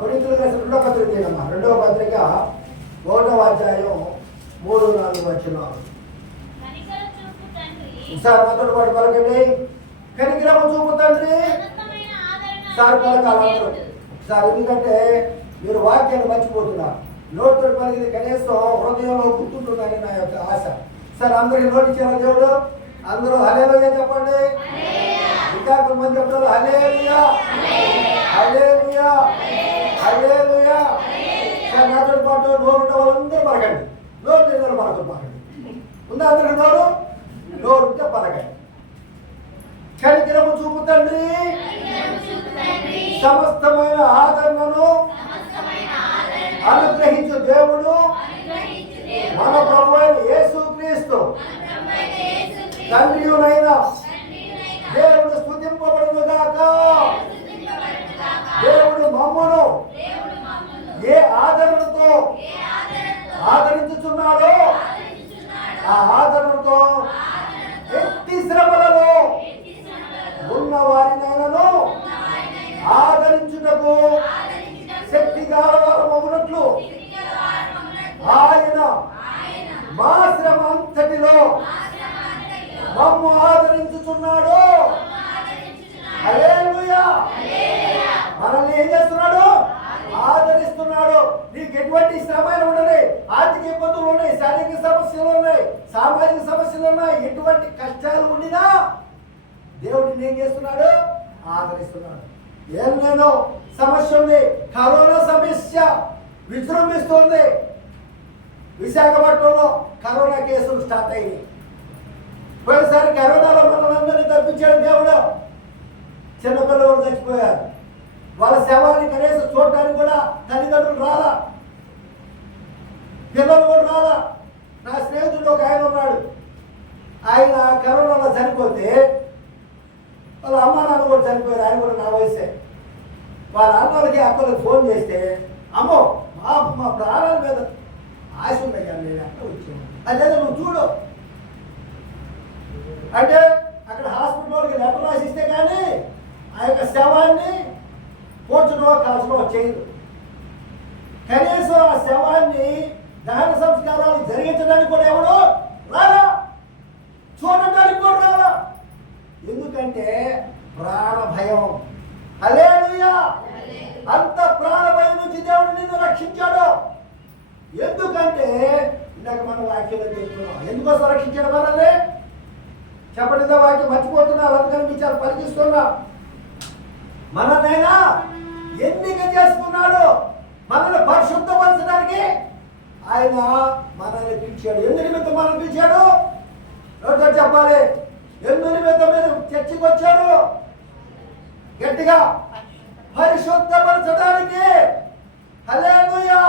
కొరింథీయులకు రాసిన 2వ పత్రిక 2వ పత్రిక 1వ అధ్యాయం 3-4 వచనాలు. సార్ నాతో పాటు పలకండి. కనికరము చూపు తండ్రి. సార్ పలకాలందరూ సార్, ఎందుకంటే మీరు వాక్యాన్ని మర్చిపోతున్నారు. నోటితో పలికింది కనీసం హృదయంలో గుర్తుంటుందని నా యొక్క ఆశ. సార్ అందరికి నోటిచ్చారు దేవుడు. అందరూ హల్లెలూయా చెప్పండి. ఇంకా కొంతమంది చెప్తారు హల్లెలూయా, హల్లెలూయా, హల్లెలూయా. సార్ నాతో పాటు నోరు ఉన్న వాళ్ళందరూ పలకండి. నోరు నిద్ర పలకండి. ఉందా అందరికి నోరు? నోరు ఉంటే పలకండి. కనికరము చూపు తండ్రి. సమస్తమైన ఆదరణను అనుగ్రహించు దేవుడు మన ప్రభువైన యేసుక్రీస్తు తండ్రియునైన దేవుడు స్తుతింపబడును గాక. దేవుడు మమ్మును ఏ ఆదరణతో ఆదరించుచున్నాడో ఆ ఆదరణతో ఎట్టి శ్రమలలో ఉన్న వారినైనను ఆదరించుట ఆదరించుటకు శక్తిగా మగునట్లు ఆయన మా శ్రమ అంతటిలో మమ్ము ఆదరించుచున్నాడు. హల్లెలూయా. మనల్ని ఏం చేస్తున్నాడు? ఆదరిస్తున్నాడు. నీకు ఎటువంటి శ్రమలు ఉన్నాయి, ఆర్థిక ఇబ్బందులు ఉన్నాయి, శారీరక సమస్యలు ఉన్నాయి, సామాజిక సమస్యలు ఉన్నాయి, ఎటువంటి కష్టాలు ఉండినా దేవుడిని ఏం చేస్తున్నాడు? ఆదరిస్తున్నాడు. ఏం లేదు, సమస్య ఉంది, కరోనా సమస్య విజృంభిస్తుంది. విశాఖపట్నంలో కరోనా కేసులు స్టార్ట్ అయ్యాయి. పోయినసారి కరోనాలో మనల్ని తప్పించాడు దేవుడు. చిన్నపిల్లలు చచ్చిపోయారు. వాళ్ళ శవాన్ని కనీసం చూడటానికి కూడా తల్లిదండ్రులు రాలా, పిల్లలు కూడా రాలా. నా స్నేహితుడు ఒక ఆయన ఉన్నాడు. ఆయన కరోనాలో చనిపోతే వాళ్ళ అమ్మ నాన్న కూడా చనిపోయారు. ఆయన కూడా నా వయసే. వాళ్ళ అన్నలకి అక్కలకి ఫోన్ చేస్తే, అమ్మో మా ప్రాణాల మీద ఆశ ఉందయ్యా, నేను అక్కడ వచ్చాను. అదే నువ్వు చూడు అంటే అక్కడ హాస్పిటల్కి లెటర్ రాసిస్తే కానీ ఆ యొక్క శవాన్ని పోర్చడో కాల్చడో చేయదు. కనీసం ఆ శవాన్ని దహన సంస్కారాలు జరిగించడానికి కూడా ఎవడు రాలా, చూడటానికి కూడా రాలా. ఎందుకంటే ప్రాణ భయం. హల్లెలూయా. అంత ప్రాణ భయం నుంచి దేవుడు నిన్ను రక్షించాడు. ఎందుకంటే ఇందాక మనం వాక్యంలో చెప్తున్నాం, ఎందుకోసం రక్షించాడు మనల్ని చెప్పడంతో వాక్యం మర్చిపోతున్నారు. అందుకని మీ చాలా పరిచిస్తున్నా. మననైనా ఎన్నిక చేసుకున్నాడు, మనల్ని పరిశుద్ధపరచడానికి ఆయన మనల్ని పిలిచాడు. ఎందు నిమిత్తం మనల్ని పిలిచాడు? ఎవరితో చెప్పాలి? ఎందు నిమిత్తం మీరు చర్చికి వచ్చారు? గట్టిగా పరిశుద్ధపరచడానికి. హల్లెలూయా.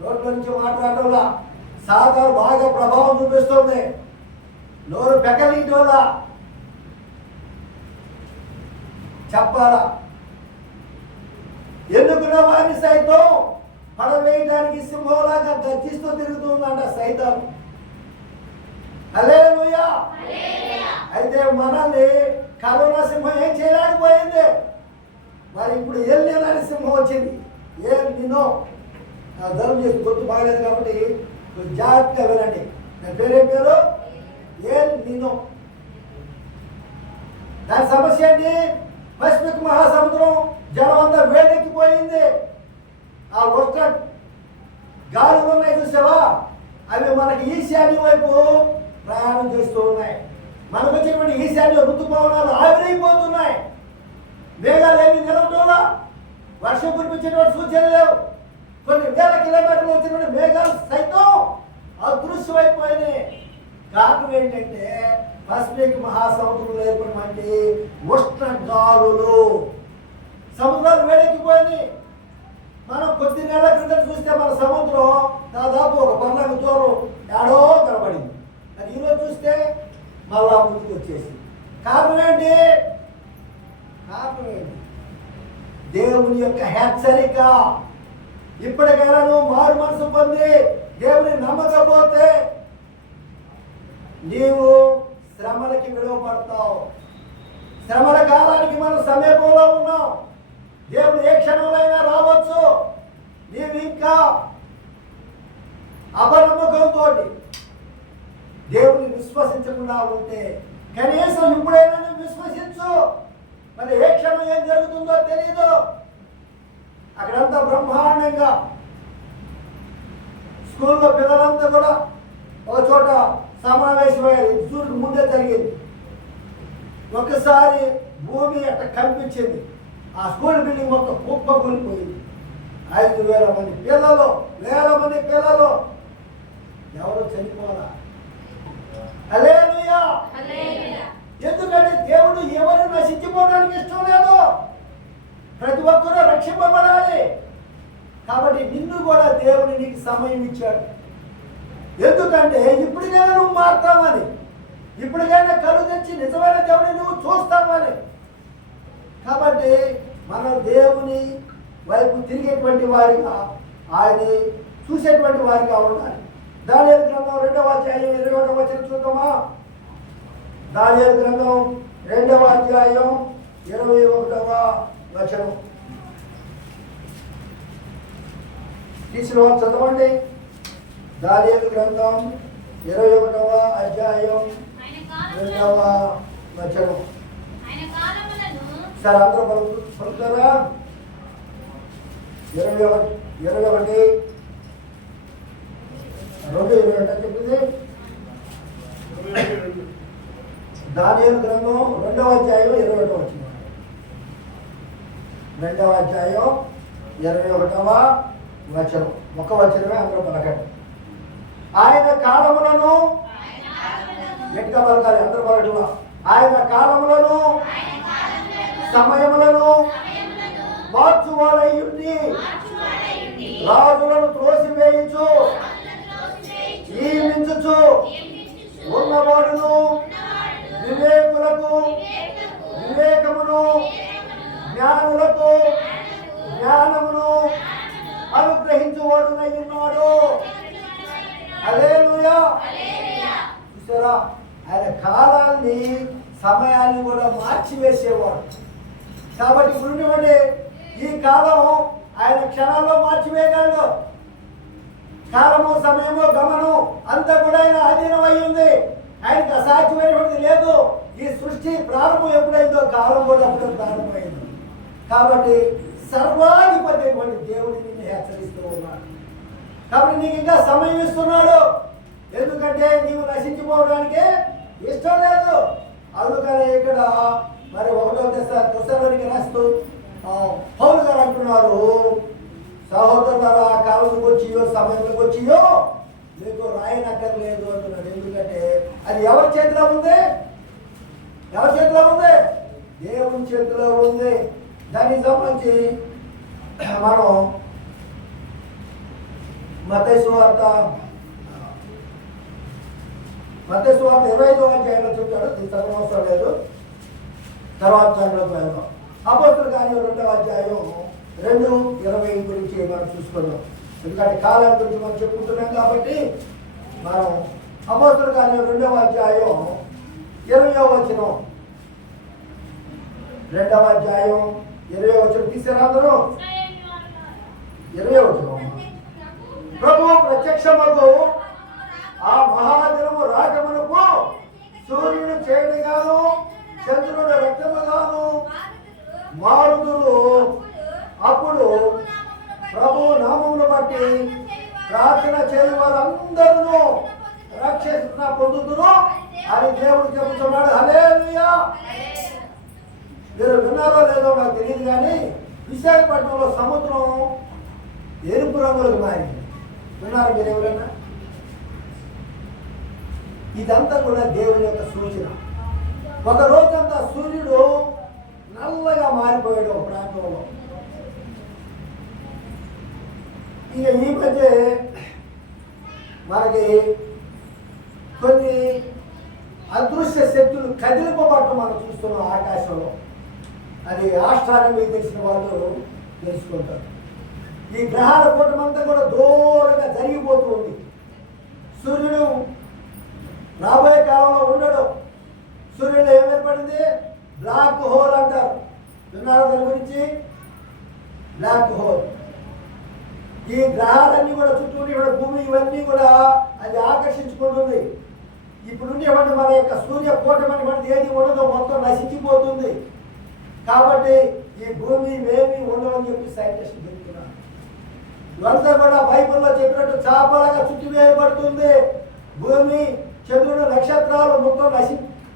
నోటి నుంచి మాట్లాడటంలా సాధారణ బాగా ప్రభావం చూపిస్తుంది. నోరు పెకలింటి వల్ల చెప్పాలా. ఎన్నుకున్న వారిని సైతం పడవేయడానికి సింహంలాగా గర్జిస్తూ తిరుగుతుందంట సైతం. హల్లెలూయా. అయితే మనల్ని కరోనా సింహం ఏం చేయలేకపోయింది. మరి ఇప్పుడు ఎల్లినని సింహం వచ్చింది. నిన్నో ధర్మం చేసి గుర్తు బాగలేదు కాబట్టి జాగ్రత్తగా వినండి. నా పేరేం పేరు? నిన్నో. దాని సమస్య ఏంటి? పసిఫిక్ మహాసముద్రం జలం అంతా వేడెక్కిపోయింది. ఆ ఉష్ణ గాలులు ఉన్నాయి చూసావా, అవి మనకి ఈశాన్య వైపు ప్రయాణం చేస్తూ ఉన్నాయి. మనకు వచ్చినటువంటి ఈశాన్య ఋతుపవనాలు ఆవిరైపోతున్నాయి. మేఘాలు ఏమి నిలవటంలా, వర్షం కురిపించేటువంటి సూచనలు లేవు. కొన్ని వేల కిలోమీటర్లు వచ్చినటువంటి మేఘాలు సైతం అదృశ్యమైపోయినాయి. కారణం ఏంటంటే పసిఫిక్ మహాసముద్రంలో ఏర్పడినటువంటి ఉష్ణ గాలులు. సముద్రాలు వేడెక్కిపోయింది. మనం కొద్ది నెలల క్రితం చూస్తే మన సముద్రం దాదాపు ఒక 12 దూరం ఏడో కనబడింది. అది ఈరోజు చూస్తే మళ్ళా ముందుకు వచ్చేసి. కారణం ఏంటి? దేవుని యొక్క హెచ్చరిక. ఇప్పటికైనా నువ్వు మారు మనసు పొంది దేవుని నమ్మకపోతే నీవు శ్రమలకి విలువపడతావు. శ్రమల కాలానికి మనం సమీపంలో ఉన్నాం. దేవుడు ఏ క్షణంలో రావచ్చు. నీవు ఇంకా అపనమ్మకంతో దేవుని విశ్వసించకుండా ఉంటే కనీసం ఇప్పుడైనా నువ్వు విశ్వసించు. మరి ఏ క్షణం ఏం జరుగుతుందో తెలియదు. అక్కడంతా బ్రహ్మాండంగా స్కూల్లో పిల్లలంతా కూడా ఒక చోట సమావేశమయ్యారు. సూర్యుడు ముందే జరిగింది. ఒకసారి భూమి అట్లా కనిపించింది. ఆ స్కూల్ బిల్డింగ్ మొత్తం కుప్ప కూలిపోయింది. 5,000 మంది పిల్లలు, వేల మంది పిల్లలు ఎవరు చనిపోరా. హల్లెలూయా. ఎందుకంటే దేవుడు ఎవరు నశించిపోవడానికి ఇష్టం లేదు. ప్రతి ఒక్కరూ రక్షింపబడాలి. కాబట్టి నిన్ను కూడా దేవుడు నీకు సమయం ఇచ్చాడు. ఎందుకంటే ఇప్పటికైనా నువ్వు మారుతామని, ఇప్పటికైనా కళ్ళు తెచ్చి నిజమైన దేవుడిని నువ్వు చూస్తామని. కాబట్టి మనం దేవుని వైపు తిరిగేటువంటి వారిగా, ఆయన చూసేటువంటి వారిగా ఉండాలి. దానియేలు గ్రంథం 2వ అధ్యాయం 21వ వచనం చూద్దామా? దానియేలు గ్రంథం 2వ అధ్యాయం 21వ వచనం. తీసిన వాళ్ళు చదవండి. దానియేలు గ్రంథం 21వ అధ్యాయం 2వ వచనం. సార్ అందరూ పలుకుతారా? 21 చెప్పింది. దానియేలు గ్రంథం 2వ అధ్యాయం 21వ వచనం. 2వ అధ్యాయం 21వ వచనం. ఒక వచనమే అందరూ పలకండి. ఆయన కాలములను గట్టిగా పలకాలి అందరూ పలకటం. ఆయన కాలములను సమయములను మార్చువాడై ఉండి రాజులను త్రోసివేయుచు నియమించుచు ఉన్నవాడును వివేకులకు వివేకమును జ్ఞానులకు జ్ఞానమును అనుగ్రహించువాడునై ఉన్నాడు. హల్లెలూయా. చూసారా, ఆయన కాలాన్ని సమయాన్ని కూడా మార్చివేసేవాడు. కాబట్టి ఇప్పుడు ఈ కాలం ఆయన క్షణాల్లో మార్చివేయగలడు. కాలము సమయము గమనం అంతా కూడా ఆయన అధీనం అయి ఉంది. ఆయనకు అసాధ్యమైనటువంటిది లేదు. ఈ సృష్టి ప్రారంభం ఎప్పుడైందో కాలం కూడా అప్పుడు ప్రారంభమైంది. కాబట్టి సర్వాధిపతి అయినటువంటి దేవుడిని నిన్ను హెచ్చరిస్తూ ఉన్నాడు. కాబట్టి నీకు ఇంకా సమయం ఇస్తున్నాడు. ఎందుకంటే నీవు నశించిపోవడానికి ఇష్టం లేదు. అందుకని ఇక్కడ మరి 1వ తెస్సలోనికీయులకు రాస్తూ పౌలు గారు అంటున్నారు, సహోదరులారా, కాలంలోకి వచ్చియో సమయంలోకి వచ్చియో మీకు రాయనక్కర్లేదు అంటున్నాడు. ఎందుకంటే అది ఎవరి చేతిలో ఉంది? ఎవరి చేతిలో ఉంది? దేవుని చేతిలో ఉంది. దానికి సంబంధించి మనం మత్తయి సువార్త 25వ అధ్యాయంలో చెప్తాడు. దీని చదవడం అవసరం లేదు. తర్వాత దానిలోకి వెళ్దాం. అపోస్తలుల కార్యాలు 2వ అధ్యాయం 2:20 గురించి మనం చూసుకున్నాం. ఎందుకంటే కాలం గురించి మనం చెప్పుకుంటున్నాం కాబట్టి మనం అపోస్తలుల కార్యాలు 2వ అధ్యాయం 20వ వచనం. 2వ అధ్యాయం 20వ వచనం తీసారా అందరూ? 20వ వచనం. ప్రభు ప్రత్యక్షమగు ఆ మహాదినము రాకమునకు సూర్యుడు చీకటిగాను చంద్రుడు రక్తముగాను మారుదురు. అప్పుడు ప్రభు నామమును బట్టి ప్రార్థన చేయు వారందరూ రక్షణ పొందుదురు అని దేవుడు చెబుతున్నాడు. హల్లెలూయా. మీరు విన్నారో లేదో నాకు తెలియదు కానీ విశాఖపట్నంలో సముద్రం ఎరుపు రంగులకు మారింది. విన్నారా మీరు ఎవరైనా? ఇదంతా కూడా దేవుని యొక్క సూచన. ఒక రోజంతా సూర్యుడు నల్లగా మారిపోయాడు ఒక ప్రాంతంలో. ఇక ఈ మధ్య మనకి కొన్ని అదృశ్య శక్తులు కదిలిపబడటం మనం చూస్తున్నాం ఆకాశంలో. అది ఆస్ట్రానమీ తెలిసిన వాళ్ళు తెలుసుకుంటారు. ఈ గ్రహాల కూటమంతా కూడా దూరంగా జరిగిపోతూ ఉంది. సూర్యుడు రాబోయే కాలంలో ఉండడు. సూర్యుడు ఏం ఏర్పడింది? బ్లాక్ హోల్ అంటారు. విన్నారా దాని గురించి? Black hole. ఈ గ్రహాలన్నీ కూడా చుట్టూ భూమి ఇవన్నీ కూడా అది ఆకర్షించుకుంటుంది. ఇప్పుడు ఉండేటువంటి మన యొక్క సూర్య కూటమైనటువంటి ఏది ఉండదో మొత్తం నశించిపోతుంది. కాబట్టి ఈ భూమి ఏమి ఉండవని చెప్పి సైంటిస్టులు చెప్తున్నారు. ఇవంతా కూడా బైబిల్లో చెప్పినట్టు చాపలాగా చుట్టివేయబడుతుంది. భూమి, చంద్రుడు, నక్షత్రాలు మొత్తం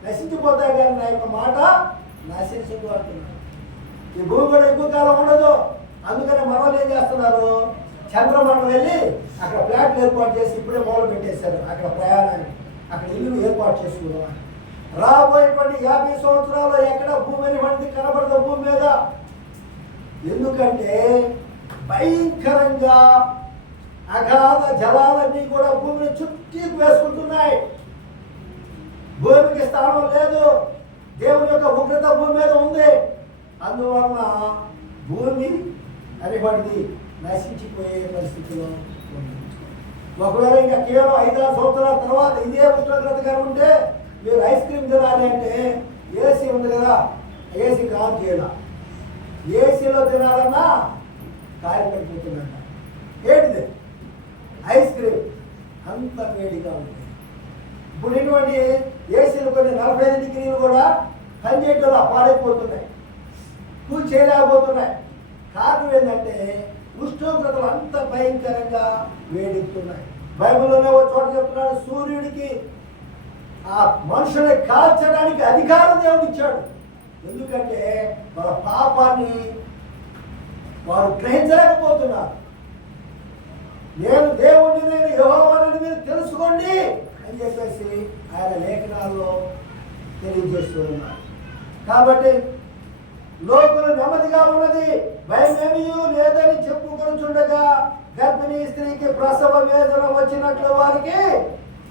నశించిపోతాయి కానీ నా యొక్క మాట నశించదు అంటున్నారు. ఈ భూమి కూడా ఎక్కువ కాలం ఉండదు. అందుకని మనోళ్ళు ఏం చేస్తున్నారు? చంద్రమండలం వెళ్ళి అక్కడ ఫ్లాట్లు ఏర్పాటు చేసి ఇప్పుడే మొదలు పెట్టేశారు. అక్కడ ప్రయాణాన్ని అక్కడ ఇల్లు ఏర్పాటు చేసుకున్నాం. రాబోయేటువంటి 50 సంవత్సరాలు ఎక్కడ భూమి అనేటువంటిది కనబడదు భూమి మీద. ఎందుకంటే భయంకరంగా అగాధ జలాలన్నీ కూడా భూమిని చుట్టూ వేసుకుంటున్నాయి. భూమికి స్థానం లేదు. దేవుని యొక్క ఉగ్రత భూమి మీద ఉంది. అందువలన భూమి అనేటువంటిది నశించిపోయే పరిస్థితిలో ఉంది. ఒకవేళ ఇంకా కేవలం 5-6 సంవత్సరాల తర్వాత ఇదే ఉష్ణోగ్రతగా ఉంటే మీరు ఐస్ క్రీమ్ తినాలి అంటే ఏసీ ఉంది కదా, ఏసీ ఆన్ చేయాలి. ఏసీలో తినాలన్నా కాయలు పడిపోతుందంట. ఏంటిది? ఐస్ క్రీమ్ అంత వేడిగా ఉంటుంది. ఇప్పుడు ఇటువంటి ఏసీలు కొన్ని 45 డిగ్రీలు కూడా పనిచేయటంలో పాడైపోతున్నాయి, కూల్ చేయలేకపోతున్నాయి. కారణం ఏంటంటే ఉష్ణోగ్రతలు అంత భయంకరంగా వేడెక్కుతున్నాయి. బైబిల్లోనే ఒక చోట చెప్తున్నాడు, సూర్యుడికి ఆ మనుషుల్ని కాల్చడానికి అధికారం దేవుడు ఇచ్చాడు. ఎందుకంటే వాళ్ళ పాపాన్ని వారు గ్రహించలేకపోతున్నారు. నేను దేవుడిని, నేను యెహోవాని మీరు తెలుసుకోండి అని చెప్పేసి ఆయన లేఖనాల్లో తెలియజేస్తూ ఉన్నారు. కాబట్టి లోకులు నెమ్మదిగా ఉన్నది, భయమేమీ లేదని చెప్పుకొనుచుండగా గర్భిణీ స్త్రీకి ప్రసవ వేదన వచ్చినట్లు వారికి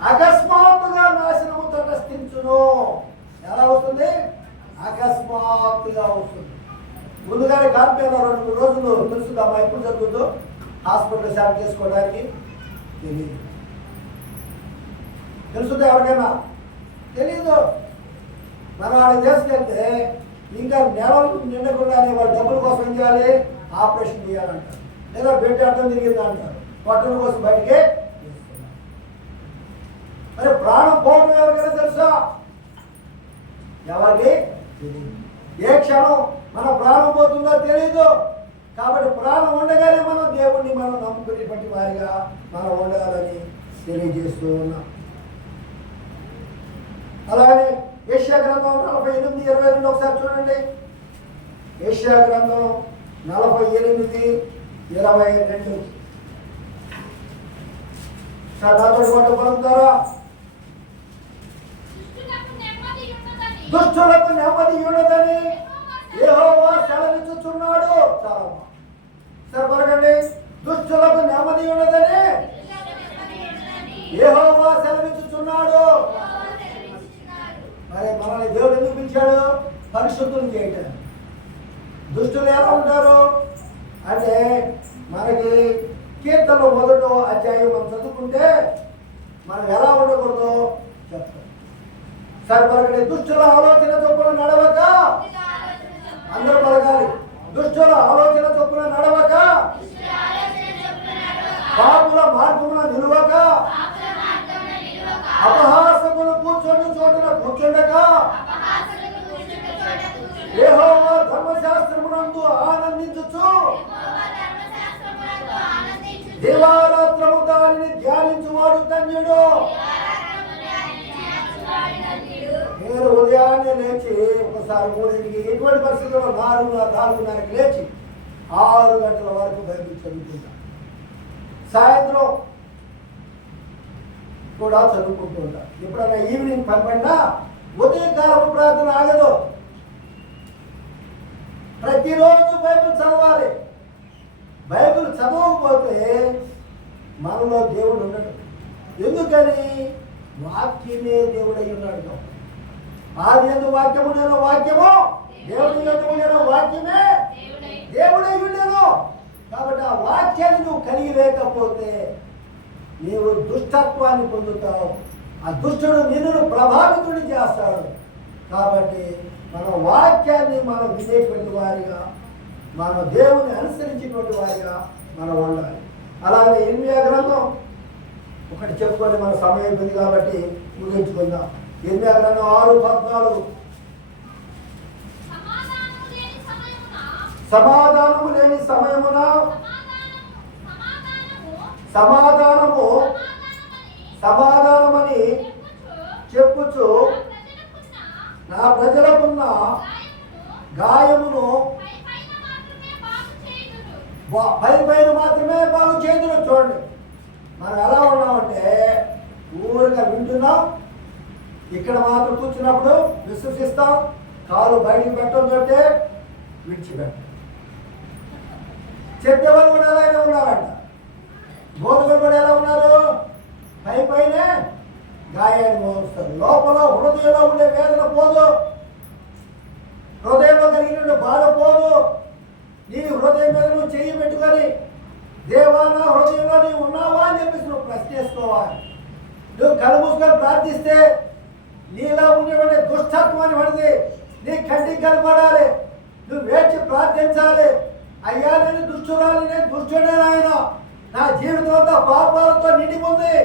అకస్మాత్తుగా నాశనము తటస్థించును. ఎలా వస్తుంది? అకస్మాత్తుగా వస్తుంది. ముందుగానే కాకపోయినా 2-3 రోజులు తెలుసుదమ్మా ఎప్పుడు జరుగుతుందో హాస్పిటల్ సెలెక్ట్ చేసుకోవడానికి తెలియదు. తెలుసుదా ఎవరికైనా? తెలీదు. మనం వాళ్ళకి తీసుకెళ్తే ఇంకా నెలలు నిండకుండానే వాళ్ళు డబ్బుల కోసం ఏం చేయాలి? ఆపరేషన్ చేయాలంటారు, లేదా బెడ్ అడ్డం తిరిగిందా అంటారు, పట్టణం కోసం బయటికే చేస్తున్నారు. మరి ప్రాణం పోవడం ఎవరికైనా తెలుసా? ఎవరికి తెలియదు. ఏ క్షణం మన ప్రాణం పోతుందో తెలీదు. కాబట్టి ప్రాణం ఉండగానే మనం దేవుణ్ణి మనం నమ్ముకునేటువంటి వారిగా మనం ఉండగాలని తెలియజేస్తూ ఉన్నాం. అలాగే యెషయా గ్రంథం 48:22 ఒకసారి చూడండి. యెషయా గ్రంథం 48:22 నాతో పాటు పలుకుతారా? దుష్టులకు నెమ్మది ఉండదని యెహోవా సెలవిచ్చుచున్నాడు. సరే పలకండి. దుష్టులకు నెమ్మది ఉండదని యెహోవా సెలవిచ్చుచున్నాడు. మరి మనల్ని దేవుడు ఎందుకు పిలిచాడు? పరిశుద్ధులు చేయటం. దుష్టులు ఎలా ఉంటారు అంటే మనకి కీర్తనలో 1వ అధ్యాయం మనం చదువుకుంటే మనం ఎలా ఉండకూడదో చెప్తాం. సరే పలకండి. దుష్టుల ఆలోచన చొప్పున నడవక, అందరూ పలకాలి. దుష్టుల ఆలోచన చొప్పున నడవక, పాపుల మార్గమున నిలువక, అపహాసకులు కూర్చొని చోటున కూర్చుండక, యెహోవా ధర్మశాస్త్రమునందు ఆనందించుచు దివారాత్రము దానిని ధ్యానించువాడు ధన్యుడు. నేను ఉదయాన్నే లేచి ఒకసారి 3కి ఎటువంటి పరిస్థితుల్లో 4:30కి లేచి 6 గంటల వరకు బైబిల్ చదువుకుంటా. సాయంత్రం కూడా చదువుకుంటూ ఉంటా. ఎప్పుడైనా ఈవినింగ్ పనిపడినా ఉదయకాలపు ప్రార్థన ఆగదు. ప్రతిరోజు బైబిల్ చదవాలి. బైబిల్ చదవకపోతే మనలో దేవుడు ఉండడు. ఎందుకని? వాక్యమే దేవుడై ఉన్నాడు. ఆది యందు వాక్యము ఉండెను, వాక్యము దేవుని యందు ఉండెను, వాక్యమే దేవుడై ఉండెను. కాబట్టి ఆ వాక్యాన్ని నువ్వు కలిగి లేకపోతే నీవు దుష్టత్వాన్ని పొందుతావు. ఆ దుష్టుడు నిన్ను ప్రభావితుడిని చేస్తాడు. కాబట్టి మన వాక్యాన్ని మనం వినేటువంటి వారిగా, మన దేవుని అనుసరించేటువంటి వారిగా మనం ఉండాలి. అలాగే ఇర్మియా గ్రంథం ఒకటి చెప్పుకొని మన సమయం ఉంది కాబట్టి ముగించుకుందాం. ఇర్మియా గ్రంథం 6:14 సమాధానము లేని సమయమున సమాధానమని చెప్పుచు నా ప్రజలకున్న గాయమును పైన మాత్రమే బాగు చేతులు. చూడండి, మనం ఎలా ఉన్నామంటే ఊరిగా వింటున్నాం, ఇక్కడ మాత్రం కూర్చున్నప్పుడు విశ్వసిస్తాం, కాలు బయటికి పెట్టడంతో విడిచిపెట్టాం. చెప్పేవాళ్ళు కూడా అలాగే ఉన్నారంట. బోధకులు కూడా ఎలా ఉన్నారు? పైనే గాయాన్ని మోస్తారు, లోపల హృదయంలో ఉండే వేదన పోదు, హృదయంలో కలిగిన బాధ పోదు. నీ హృదయం మీద నువ్వు చెయ్యి పెట్టుకొని దేవా నా హృదయంలో నీవు ఉన్నావా అని చెప్పేసి నువ్వు ప్రశ్నించుకోవాలి. నువ్వు కళ్ళు మూసుకొని ప్రార్థిస్తే నీలో ఉండేటువంటి దుష్టత్వాన్ని పడితే నీ కంటికి కనపడాలి. నువ్వు వేచి ప్రార్థించాలి. అయ్యా నేను దుష్టురాలి, నేను దుష్టుడే నాయన, నా జీవితం అంతా పాపాలతో నిండి ఉంది,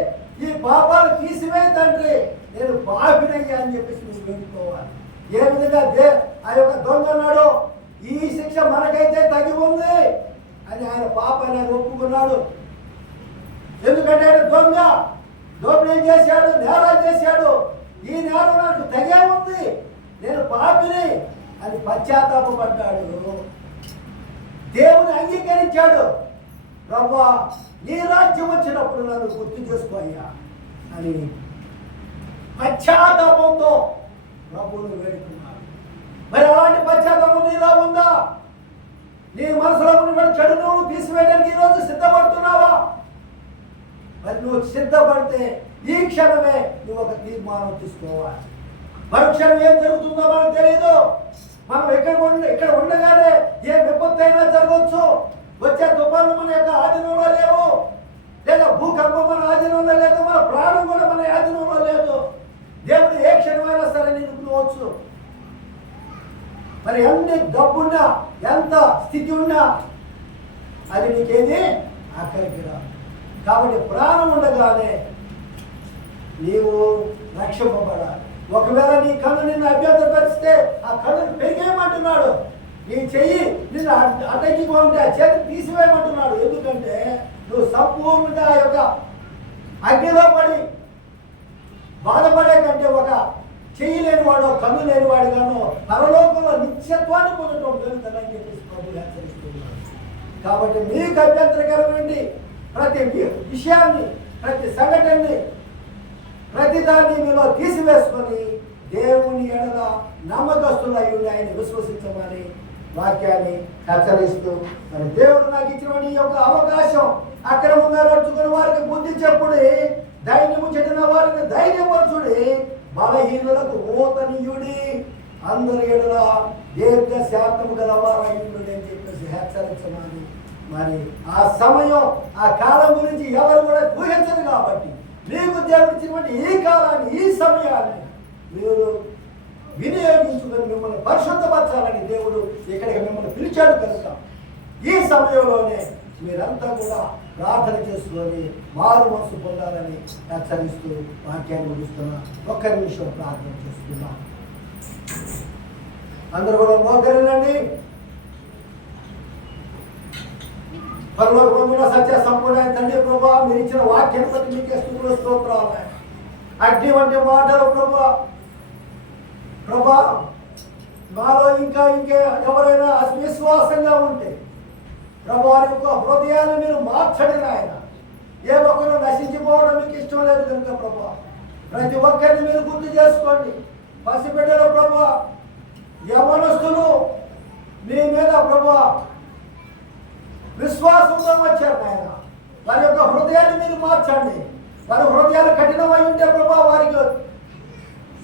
ఈ పాపాలు తీసివేయి తండ్రి, నేను పాపినయ్యా అని చెప్పేసి నువ్వు వేడుకోవాలి. ఏ విధంగా ఆ యొక్క దొంగ అన్నాడు, ఈ శిక్ష మనకైతే తగి ఉంది అని ఆయన పాపాన్ని ఒప్పుకున్నాడు. ఎందుకంటే ఆయన దొంగ, దోపిడీ చేశాడు, నేరాలు చేశాడు, ఈ నేరం నాకు తగే ఉంది, నేను పాపిని అని పశ్చాత్తాపడ్డాడు. దేవుని అంగీకరించాడు. ప్రభువా నీ రాజ్యం వచ్చినప్పుడు నన్ను గుర్తు చేసుకోయ్యా అని పశ్చాత్తాపంతో ప్రభువును వేడుకున్నాడు. మరి అలాంటి పశ్చాత్తాపం నీలో ఉందా? నీ మనసులో ఉన్నటువంటి చెడును తీసివేయడానికి ఈరోజు సిద్ధపడుతున్నావా? మరి నువ్వు సిద్ధపడితే ఈ క్షణమే నువ్వు ఒక తీర్మానం తీసుకోవాలి. మరుక్షణం ఏం జరుగుతుందో మనకు తెలియదు. మనం ఇక్కడ ఉండగానే ఏ విపత్తు అయినా జరగవచ్చు. వచ్చే తుఫాను మన యొక్క ఆధీనంలో లేవు, లేదా భూకంపం మన ఆధీనంలో లేదు, మన ప్రాణం కూడా మన ఆధీనంలో లేదు. దేవుడు ఏ క్షణమైనా సరే నిలుపుకోవచ్చు. మరి ఎన్ని డబ్బున్నా, ఎంత స్థితి ఉన్నా అది నీకేది అక్కడికి రా. కాబట్టి ప్రాణం ఉండగానే నీవు రక్షింపబడాలి. ఒకవేళ నీ కన్ను నిన్ను అభ్యంతరపరిస్తే ఆ కన్నును పెరిగేయమంటున్నాడు. నీ చెయ్యి నిన్ను అడ్డంకిగా ఉంటే ఆ చేతి తీసివేయమంటున్నాడు. ఎందుకంటే నువ్వు సంపూర్ణంగా ఆ యొక్క అగ్నిలో పడి బాధపడే కంటే ఒక చెయ్యి లేనివాడు, కన్ను లేనివాడుగాను పరలోకంలో నిత్యత్వాన్ని పొందడం జరుగుతుందని చెప్పేసి ప్రభు హెచ్చరిస్తున్నాడు. కాబట్టి మీకు అభ్యంతరకరమైన ప్రతి విషయాన్ని, ప్రతి సంఘటనని, ప్రతిదాన్ని మీలో తీసివేసుకొని దేవుని ఎడల నమ్మకస్తులై ఉండి ఆయన విశ్వసించమని వాక్యాన్ని హెచ్చరిస్తూ, మరి దేవుడు నాకు ఇచ్చినటువంటి ఈ యొక్క అవకాశం అక్రమంగా నడుచుకుని వారికి బుద్ధి చెప్పుడి, ధైర్యము చెడిన వారికి ధైర్యపరచుడి, బలహీనులకు ఊతనీయుడి, అందరి ఎడల దీర్ఘ శాంతము గలవారయుడి అని చెప్పేసి హెచ్చరించమని. మరి ఆ సమయం, ఆ కాలం గురించి ఎవరు కూడా ఊహించరు. కాబట్టి మీకు దేవుడు ఇచ్చినటువంటి ఈ కాలాన్ని, ఈ సమయాన్ని మీరు వినియోగించుకొని మిమ్మల్ని పరిశుద్ధపరచాలని దేవుడు ఇక్కడికి మిమ్మల్ని పిలిచాడు కనుక ఈ సమయంలోనే మీరంతా కూడా ప్రార్థన చేసుకొని మారు మనసు పొందాలని హెచ్చరిస్తూ వాక్యాన్ని ముగిస్తున్నా. ఒక్క నిమిషం ప్రార్థన చేసుకున్నాం. అందరూ కూడా మోకరిల్లండి. పరలోకమందున సత్య సంపూర్ణ తండ్రి ప్రభువా, మీరు ఇచ్చిన వాక్యాన్ని బట్టి మీకే స్తుతులు స్తోత్రాలు. అగ్ని వంటి మాటలు ప్రభువా మాలో ఇంకా ఎవరైనా అవిశ్వాసంగా ఉంటే ప్రభు వారి యొక్క హృదయాన్ని మీరు మార్చండి నాయన. ఏ ఒక్కరు నశించిపోవడం మీకు ఇష్టం లేదు కనుక ప్రభు ప్రతి ఒక్కరిని మీరు గుర్తు చేసుకోండి. పసిబిడ్డలు ప్రభు, యవనస్తులు మీ మీద ప్రభు విశ్వాసంతో వచ్చారు నాయన. వారి యొక్క హృదయాన్ని మీరు మార్చండి. వారి హృదయాలు కఠినమై ఉంటే ప్రభు వారికి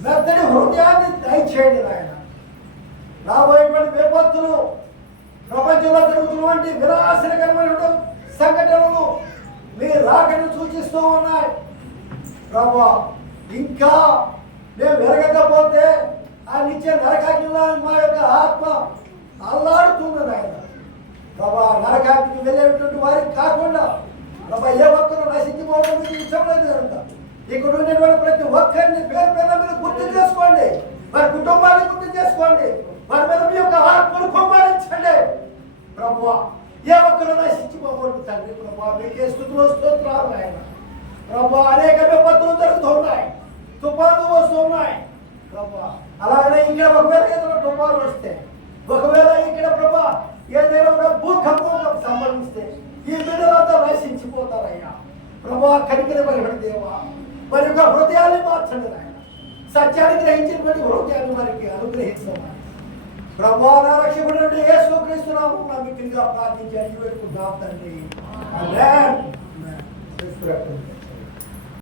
మెత్తడి హృదయాన్ని దయచేయండి నాయన. రాబోయేటువంటి విపత్తులు, ప్రపంచంలో జరుగుతున్నటువంటి వినాశనకరమైన సంఘటనలు మీ రాకను సూచిస్తూ ఉన్నాయి ప్రభు. ఇంకా మేము వెరగకపోతే ఆ నిత్య నరకాగ్నిలో మా యొక్క ఆత్మ అల్లాడుతుంది నాయన ప్రభా. నరకాగ్నికి వెళ్ళేటువంటి వారికి కాకుండా ప్రభా ఏ ఒక్కరు నశించిపోవడం మీకు ఇష్టం లేదు కనుక ఇక్కడ ఉండేటువంటి ప్రతి ఒక్కరిని పేరు మీద మీరు గుర్తు చేసుకోండి. వారి కుటుంబాన్ని గుర్తు చేసుకోండి. వారి మీద మీ యొక్క ఆత్మను కుమ్మరించండి ప్రభువా. ఏ ఒక్కరు నశించిపోకూడదు తండ్రి ప్రభా. మీకే స్తుతులు స్తోత్రాలు ఆయన ప్రభా. అనేక విపత్తులు జరుగుతున్నాయి, తుఫాను వస్తున్నాయి ప్రభా. అలాగనే ఇక్కడ ఒకవేళ ఏదైనా తుఫాను వస్తే, ఒకవేళ ఇక్కడ ప్రభా ఏదైనా ఒక భూకంపం సంభవిస్తే ఈ బిడ్డలంతా నశించిపోతారయ్యా ప్రభా. కనికరమైన దేవా, మరి యొక్క హృదయాన్ని మార్చండి నాయన. సత్యాన్ని గ్రహించినటువంటి హృదయాన్ని వారికి అనుగ్రహించమని ప్రభా. నా రక్షకుడు యేసుక్రీస్తు నామమున మిక్కిలిగా ప్రార్థించి అడిగి పెట్టుకుంటున్నాం తండ్రి. ఆమేన్.